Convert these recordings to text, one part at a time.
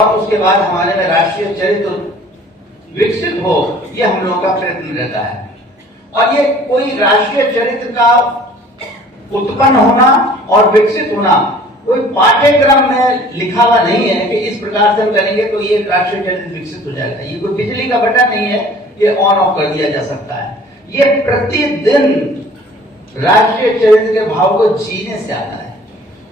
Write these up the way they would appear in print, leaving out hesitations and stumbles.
और उसके बाद हमारे में राष्ट्रीय चरित्र विकसित हो, ये हम लोगों का प्रयत्न रहता है। और ये कोई राष्ट्रीय चरित्र का उत्पन्न होना और विकसित होना कोई पाठ्यक्रम में लिखा हुआ नहीं है कि इस प्रकार से हम करेंगे तो ये राष्ट्रीय चरित्र विकसित हो जाएगा। ये कोई बिजली का बटन नहीं है, ये ऑन ऑफ कर दिया जा सकता है। ये प्रतिदिन राष्ट्रीय चरित्र के भाव को जीने से आता है।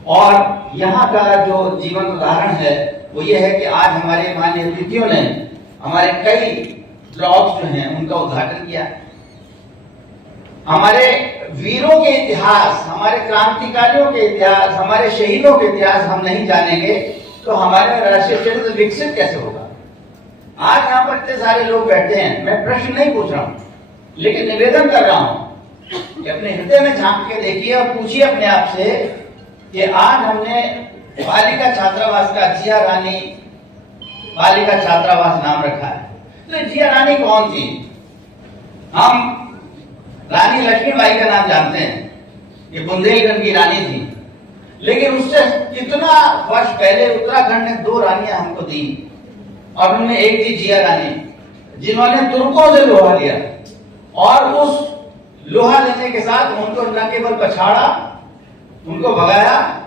और यहाँ का जो जीवन उदाहरण है वो ये है कि आज हमारे माननीय अतिथियों ने हमारे कई ब्लॉग्स जो हैं उनका उद्घाटन किया। हमारे वीरों के इतिहास, हमारे क्रांतिकारियों के इतिहास, हमारे शहीदों के इतिहास हम नहीं जानेंगे तो हमारे राष्ट्रीय चरित्र विकसित कैसे होगा। आज यहाँ पर इतने सारे लोग बैठे हैं, मैं प्रश्न नहीं पूछ रहा हूं, लेकिन निवेदन कर रहा हूं कि अपने हृदय में झांक के देखिए और पूछिए अपने आप से कि आज हमने बालिका छात्रावास का जिया रानी बालिका छात्रावास नाम रखा है। तो जिया रानी कौन थी? हम रानी लक्ष्मीबाई का नाम जानते हैं, ये बुंदेलखंड की रानी थी, लेकिन उससे कितना वर्ष पहले उत्तराखंड ने 2 रानियां हमको दी और उनमें एक थी जिया रानी, जिन्होंने तुर्कों से लोहा लिया और उस लोहा लेने के साथ उनको न केवल पछाड़ा, उनको भगाया,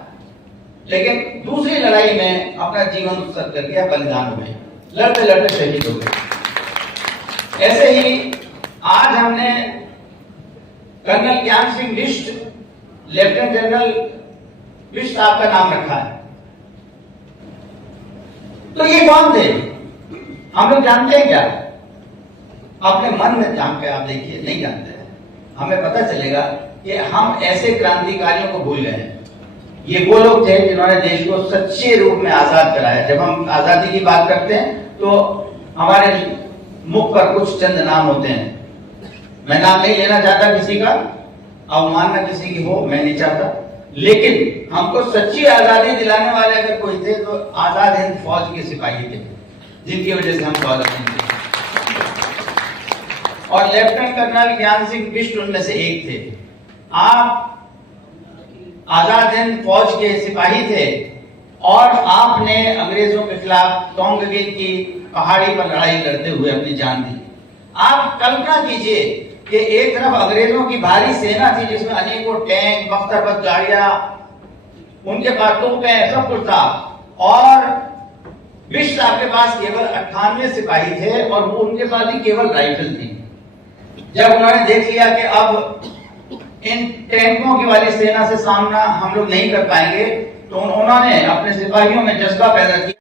लेकिन दूसरी लड़ाई में अपना जीवन उत्सर्ग कर दिया, बलिदान हो गए, लड़ते लड़ते शहीद हो गए। ऐसे ही आज हमने कर्नल ज्ञान सिंह बिष्ट, लेफ्टिनेंट जनरल बिष्ट साहब का नाम रखा है। तो ये कौन थे? हम लोग जानते हैं क्या? अपने मन में जान के आप देखिए, नहीं जानते हैं। हमें पता चलेगा कि हम ऐसे क्रांतिकारियों को भूल गए हैं। ये वो लोग थे जिन्होंने देश को सच्चे रूप में आजाद कराया। जब हम आजादी की बात करते हैं तो हमारे मुख पर कुछ चंद नाम होते हैं। मैं नाम नहीं लेना चाहता किसी का, अवमानना किसी की हो मैं नहीं चाहता, लेकिन हमको सच्ची आजादी दिलाने वाले अगर कोई थे तो आजाद हिंद फौज के सिपाही थे, जिनकी वजह से हम स्वाधीन थे। और लेफ्टिनेंट कर्नल ज्ञान सिंह बिष्ट उनमें से एक थे। आप आजाद हिंद फौज के सिपाही थे और आपने अंग्रेजों के खिलाफ तोंगगीर की पहाड़ी पर लड़ाई लड़ते हुए अपनी जान दी। आप कल्पना कीजिए कि एक तरफ अंग्रेजों की भारी सेना थी जिसमें अनेकों टैंक, बख्तरबंद गाड़ियां, उनके पास तोपें, सब कुछ था, और बिष्ट साहब के पास केवल 98 सिपाही थे और वो उनके पास ही केवल राइफल थी। जब उन्होंने देख लिया कि अब इन टैंकों की वाली सेना से सामना हम लोग नहीं कर पाएंगे, तो उन्होंने अपने सिपाहियों में जज्बा पैदा किया।